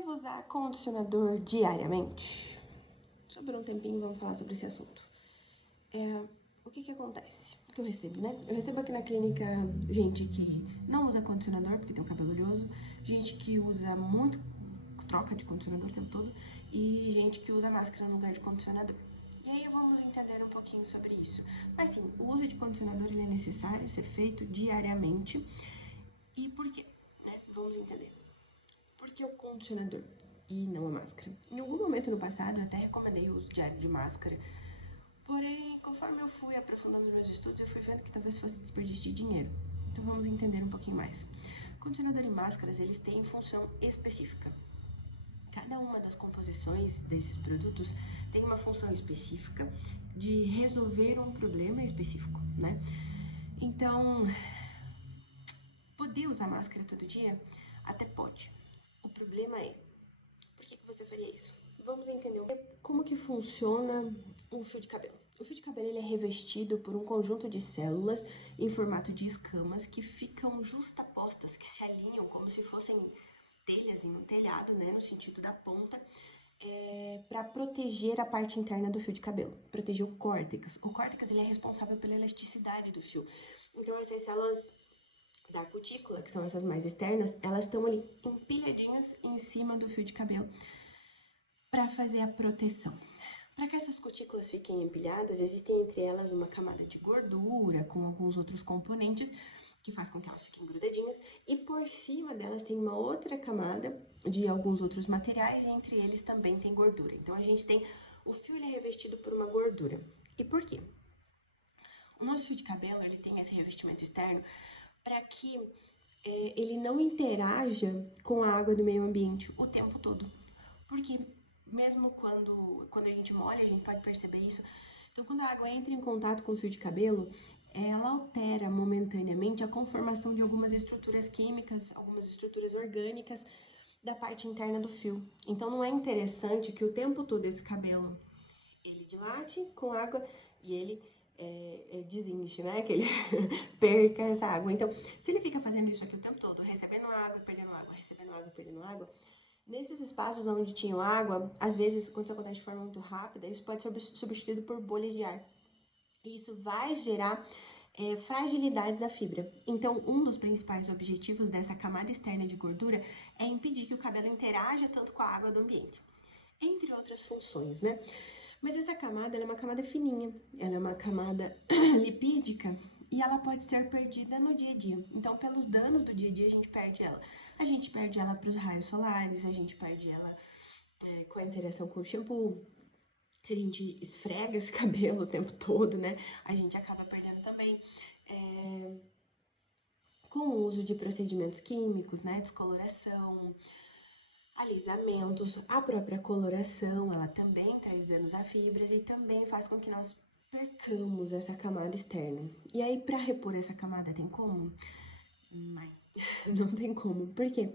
Devo usar condicionador diariamente? Sobrou um tempinho, vamos falar sobre esse assunto. O que acontece? O que eu recebo, né? Eu recebo aqui na clínica gente que não usa condicionador porque tem um cabelo oleoso, gente que usa muito, troca de condicionador o tempo todo, e gente que usa máscara no lugar de condicionador. E aí vamos entender um pouquinho sobre isso. Mas sim, o uso de condicionador ele é necessário ser feito diariamente. E por quê? Né? Vamos entender. Por que o condicionador e não a máscara? Em algum momento no passado eu até recomendei o uso diário de máscara, porém, conforme eu fui aprofundando nos meus estudos, eu fui vendo que talvez fosse desperdício de dinheiro. Então vamos entender um pouquinho mais. Condicionador e máscaras, eles têm função específica. Cada uma das composições desses produtos tem uma função específica de resolver um problema específico, né? Então, poder usar máscara todo dia? Até pode. O problema é, por que você faria isso? Vamos entender como que funciona um fio de cabelo. O fio de cabelo ele é revestido por um conjunto de células em formato de escamas que ficam justapostas, que se alinham como se fossem telhas em um telhado, né, no sentido da ponta, para proteger a parte interna do fio de cabelo, proteger o córtex. O córtex ele é responsável pela elasticidade do fio. Então essas células da cutícula, que são essas mais externas, elas estão ali empilhadinhas em cima do fio de cabelo para fazer a proteção. Para que essas cutículas fiquem empilhadas, existem entre elas uma camada de gordura com alguns outros componentes que faz com que elas fiquem grudadinhas, e por cima delas tem uma outra camada de alguns outros materiais, e entre eles também tem gordura. Então a gente tem o fio ele é revestido por uma gordura. E por quê? O nosso fio de cabelo ele tem esse revestimento externo para que ele não interaja com a água do meio ambiente o tempo todo. Porque mesmo quando a gente molha, a gente pode perceber isso. Então, quando a água entra em contato com o fio de cabelo, ela altera momentaneamente a conformação de algumas estruturas químicas, algumas estruturas orgânicas da parte interna do fio. Então, não é interessante que o tempo todo esse cabelo ele dilate com água e ele desinche, né? Que ele perca essa água. Então, se ele fica fazendo isso aqui o tempo todo, recebendo água, perdendo água, recebendo água, perdendo água, nesses espaços onde tinha água, às vezes, quando isso acontece de forma muito rápida, isso pode ser substituído por bolhas de ar. E isso vai gerar fragilidades à fibra. Então, um dos principais objetivos dessa camada externa de gordura é impedir que o cabelo interaja tanto com a água do ambiente, entre outras funções, né? Mas essa camada ela é uma camada fininha, ela é uma camada lipídica e ela pode ser perdida no dia a dia. Então, pelos danos do dia a dia, a gente perde ela. A gente perde ela para os raios solares, a gente perde ela com a interação com o shampoo. Se a gente esfrega esse cabelo o tempo todo, né, a gente acaba perdendo também. Com o uso de procedimentos químicos, né, descoloração, alisamentos, a própria coloração, ela também traz danos a fibras e também faz com que nós percamos essa camada externa. E aí, para repor essa camada, tem como? Não tem como. Por quê?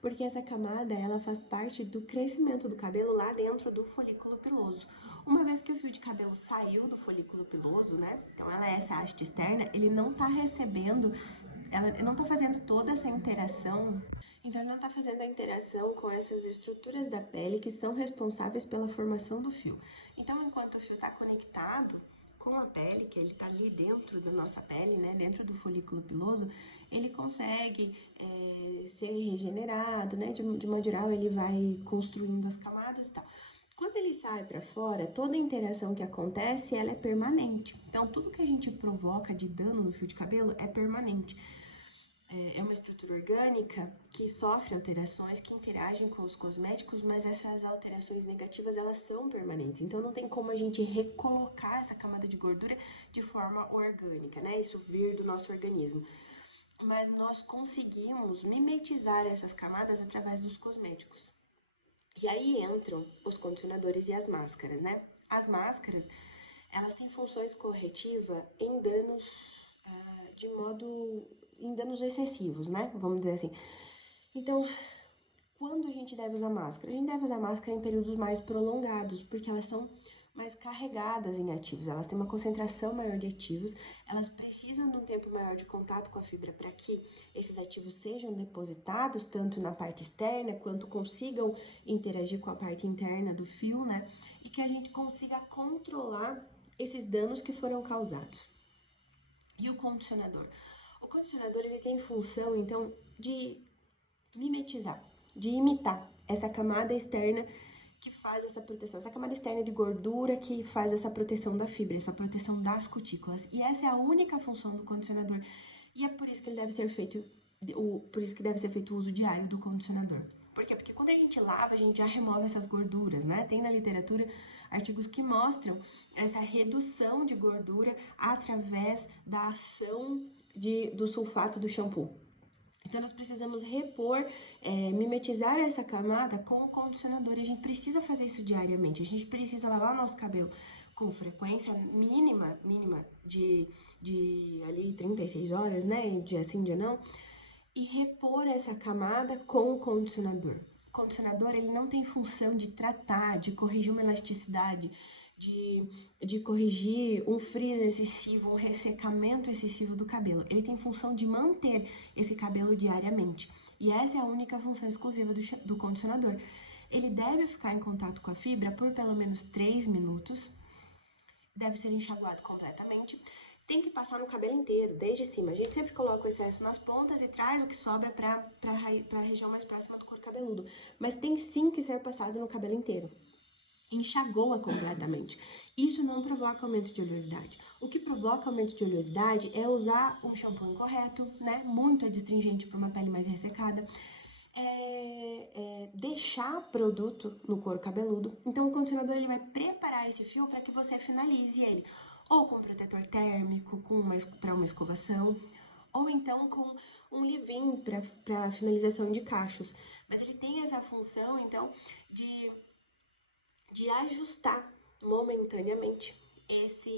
Porque essa camada, ela faz parte do crescimento do cabelo lá dentro do folículo piloso. Uma vez que o fio de cabelo saiu do folículo piloso, né? Então, ela é essa haste externa, ele não tá recebendo, ela não tá fazendo toda essa interação. Então, ele não tá fazendo a interação com essas estruturas da pele que são responsáveis pela formação do fio. Então, enquanto o fio tá conectado com a pele, que ele tá ali dentro da nossa pele, né, dentro do folículo piloso, ele consegue ser regenerado, né, de modo geral ele vai construindo as camadas e tal. Quando ele sai para fora, toda a interação que acontece, ela é permanente. Então, tudo que a gente provoca de dano no fio de cabelo é permanente. É uma estrutura orgânica que sofre alterações, que interagem com os cosméticos, mas essas alterações negativas, elas são permanentes. Então, não tem como a gente recolocar essa camada de gordura de forma orgânica, né? Isso vir do nosso organismo. Mas nós conseguimos mimetizar essas camadas através dos cosméticos. E aí entram os condicionadores e as máscaras, né? As máscaras, elas têm funções corretivas em danos em danos excessivos, né? Vamos dizer assim. Então, quando a gente deve usar máscara? A gente deve usar máscara em períodos mais prolongados, porque elas são mais carregadas em ativos, elas têm uma concentração maior de ativos, elas precisam de um tempo maior de contato com a fibra para que esses ativos sejam depositados, tanto na parte externa, quanto consigam interagir com a parte interna do fio, né? E que a gente consiga controlar esses danos que foram causados. E o condicionador? O condicionador, ele tem função, então, de mimetizar, de imitar essa camada externa que faz essa proteção, essa camada externa de gordura que faz essa proteção da fibra, essa proteção das cutículas. E essa é a única função do condicionador. E é por isso que ele deve ser feito, por isso que deve ser feito o uso diário do condicionador. Por quê? Porque quando a gente lava, a gente já remove essas gorduras, né? Tem na literatura artigos que mostram essa redução de gordura através da ação do sulfato do shampoo. Então, nós precisamos repor, mimetizar essa camada com o condicionador. E a gente precisa fazer isso diariamente. A gente precisa lavar o nosso cabelo com frequência mínima de ali 36 horas, né? Dia sim, dia não. E repor essa camada com o condicionador. O condicionador, ele não tem função de tratar, de corrigir uma elasticidade, de corrigir um frizz excessivo, um ressecamento excessivo do cabelo. Ele tem função de manter esse cabelo diariamente. E essa é a única função exclusiva do condicionador. Ele deve ficar em contato com a fibra por pelo menos 3 minutos. Deve ser enxaguado completamente. Tem que passar no cabelo inteiro, desde cima. A gente sempre coloca o excesso nas pontas e traz o que sobra para a região mais próxima do couro cabeludo. Mas tem sim que ser passado no cabelo inteiro. Enxagou-a completamente. Isso não provoca aumento de oleosidade. O que provoca aumento de oleosidade é usar um shampoo incorreto, né? Muito adstringente para uma pele mais ressecada. Deixar produto no couro cabeludo. Então, o condicionador ele vai preparar esse fio para que você finalize ele. Ou com protetor térmico, para uma escovação, ou então com um leave-in para finalização de cachos. Mas ele tem essa função, então, de ajustar momentaneamente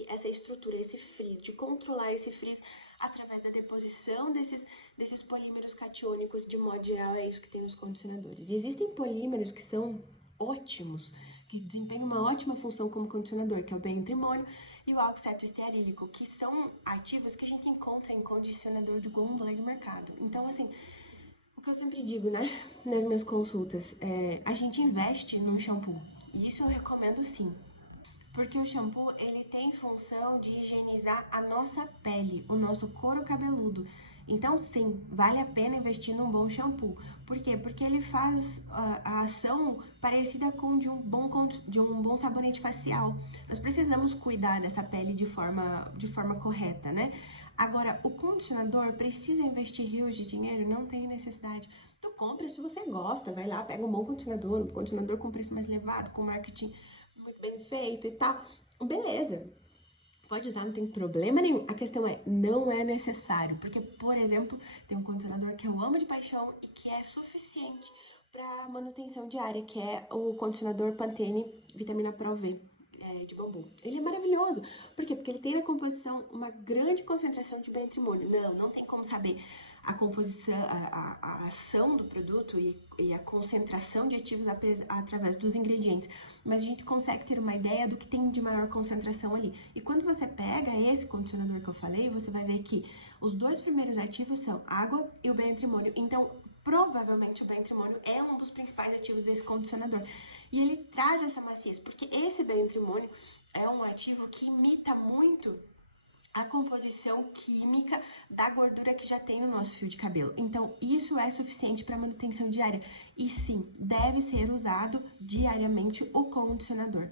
essa estrutura, esse frizz, de controlar esse frizz através da deposição desses polímeros catiônicos. De modo geral, é isso que tem nos condicionadores. E existem polímeros que são ótimos, que desempenham uma ótima função como condicionador, que é o bentrimônio e o oxato estearílico, que são ativos que a gente encontra em condicionador de gôndola de mercado. Então, assim, o que eu sempre digo, né, nas minhas consultas, a gente investe num shampoo. E isso eu recomendo sim. Porque o shampoo, ele tem função de higienizar a nossa pele, o nosso couro cabeludo. Então, sim, vale a pena investir num bom shampoo. Por quê? Porque ele faz a ação parecida com de um bom sabonete facial. Nós precisamos cuidar dessa pele de forma correta, né? Agora, o condicionador precisa investir rios de dinheiro? Não tem necessidade. Tu compra se você gosta, vai lá, pega um bom condicionador, um condicionador com preço mais elevado, com marketing muito bem feito e tal. Beleza, pode usar, não tem problema nenhum. A questão é, não é necessário. Porque, por exemplo, tem um condicionador que eu amo de paixão e que é suficiente para manutenção diária, que é o condicionador Pantene Vitamina Pro V. De bambu. Ele é maravilhoso. Por quê? Porque ele tem na composição uma grande concentração de bentrimônio. Não tem como saber a composição, a ação do produto e a concentração de ativos através dos ingredientes. Mas a gente consegue ter uma ideia do que tem de maior concentração ali. E quando você pega esse condicionador que eu falei, você vai ver que os 2 primeiros ativos são água e o bentrimônio. Então, provavelmente o bentrimônio é um dos principais ativos desse condicionador. E ele traz essa maciez, porque esse bentrimônio é um ativo que imita muito a composição química da gordura que já tem no nosso fio de cabelo. Então, isso é suficiente para manutenção diária. E sim, deve ser usado diariamente o condicionador.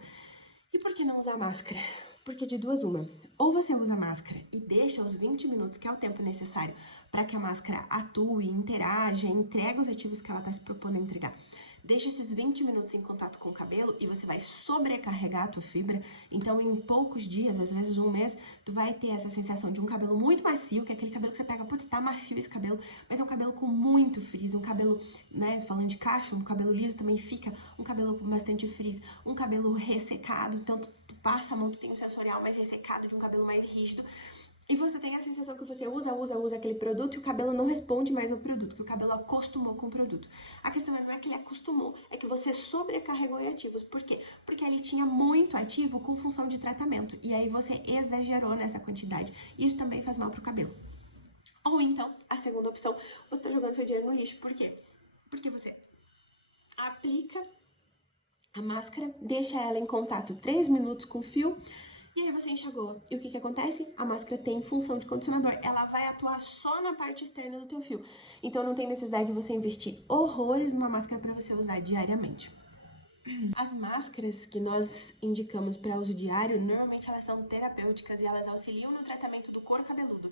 E por que não usar máscara? Porque de duas uma. Ou você usa máscara e deixa os 20 minutos, que é o tempo necessário para que a máscara atue, interaja, entregue os ativos que ela está se propondo a entregar. Deixa esses 20 minutos em contato com o cabelo e você vai sobrecarregar a tua fibra. Então, em poucos dias, às vezes um mês, tu vai ter essa sensação de um cabelo muito macio, que é aquele cabelo que você pega, putz, tá macio esse cabelo, mas é um cabelo com muito frizz, um cabelo, né, falando de cacho, um cabelo liso também fica um cabelo com bastante frizz, um cabelo ressecado, tanto tu passa a mão, tu tem um sensorial mais ressecado, de um cabelo mais rígido. E você tem a sensação que você usa aquele produto e o cabelo não responde mais ao produto, que o cabelo acostumou com o produto. A questão não é que ele acostumou, é que você sobrecarregou em ativos. Por quê? Porque ele tinha muito ativo com função de tratamento. E aí você exagerou nessa quantidade. Isso também faz mal pro cabelo. Ou então, a segunda opção, você tá jogando seu dinheiro no lixo. Por quê? Porque você aplica a máscara, deixa ela em contato 3 minutos com o fio, e aí você enxagou. E o que acontece? A máscara tem função de condicionador. Ela vai atuar só na parte externa do teu fio. Então não tem necessidade de você investir horrores numa máscara para você usar diariamente. As máscaras que nós indicamos para uso diário, normalmente elas são terapêuticas e elas auxiliam no tratamento do couro cabeludo.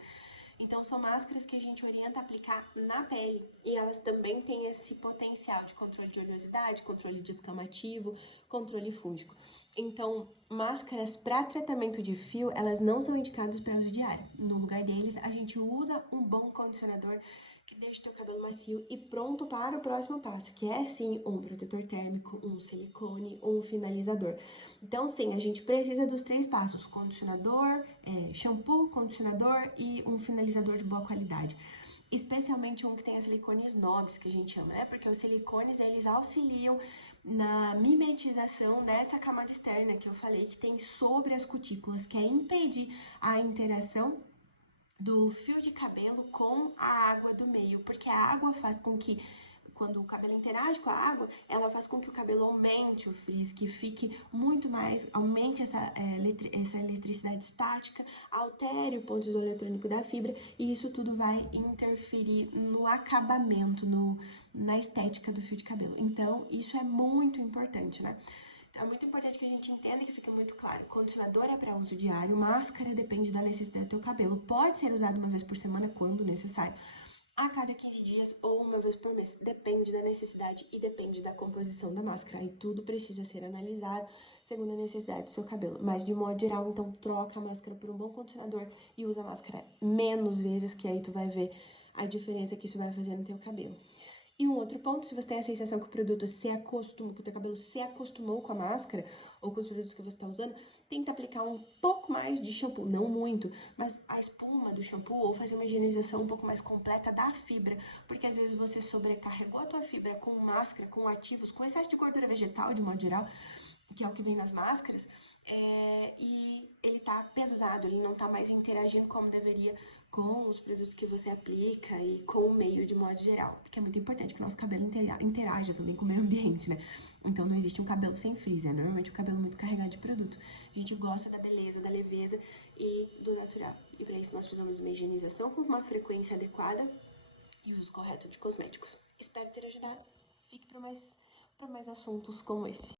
Então, são máscaras que a gente orienta a aplicar na pele. E elas também têm esse potencial de controle de oleosidade, controle descamativo, controle fúngico. Então, máscaras para tratamento de fio, elas não são indicadas para uso diário. No lugar deles, a gente usa um bom condicionador que deixa o teu cabelo macio e pronto para o próximo passo, que é sim um protetor térmico, um silicone ou um finalizador. Então, sim, a gente precisa dos 3 passos: condicionador, shampoo, condicionador e um finalizador de boa qualidade. Especialmente um que tenha silicones nobres, que a gente chama, né? Porque os silicones, eles auxiliam na mimetização dessa camada externa que eu falei que tem sobre as cutículas, que é impedir a interação do fio de cabelo com a água do meio, porque a água faz com que, quando o cabelo interage com a água, ela faz com que o cabelo aumente o frizz, que fique muito mais, aumente essa eletricidade estática, altere o ponto isoeletrônico da fibra, e isso tudo vai interferir no acabamento, na estética do fio de cabelo. Então, isso é muito importante, né? Então, é muito importante que a gente entenda e que fique muito claro. Condicionador é para uso diário, máscara depende da necessidade do teu cabelo. Pode ser usado uma vez por semana, quando necessário, a cada 15 dias ou uma vez por mês. Depende da necessidade e depende da composição da máscara. E tudo precisa ser analisado segundo a necessidade do seu cabelo. Mas, de modo geral, então, troca a máscara por um bom condicionador e usa a máscara menos vezes, que aí tu vai ver a diferença que isso vai fazer no teu cabelo. E um outro ponto, se você tem a sensação que o produto se acostuma, que o teu cabelo se acostumou com a máscara ou com os produtos que você está usando, tenta aplicar um pouco mais de shampoo, não muito, mas a espuma do shampoo, ou fazer uma higienização um pouco mais completa da fibra, porque às vezes você sobrecarregou a tua fibra com máscara, com ativos, com excesso de gordura vegetal, de modo geral, que é o que vem nas máscaras, e ele tá pesado, ele não tá mais interagindo como deveria com os produtos que você aplica e com o meio de modo geral, porque é muito importante que o nosso cabelo interaja também com o meio ambiente, né? Então não existe um cabelo sem frizz, é normalmente um cabelo muito carregado de produto. A gente gosta da beleza, da leveza e do natural. E para isso nós precisamos de uma higienização com uma frequência adequada e o uso correto de cosméticos. Espero ter ajudado. Fique para mais assuntos como esse.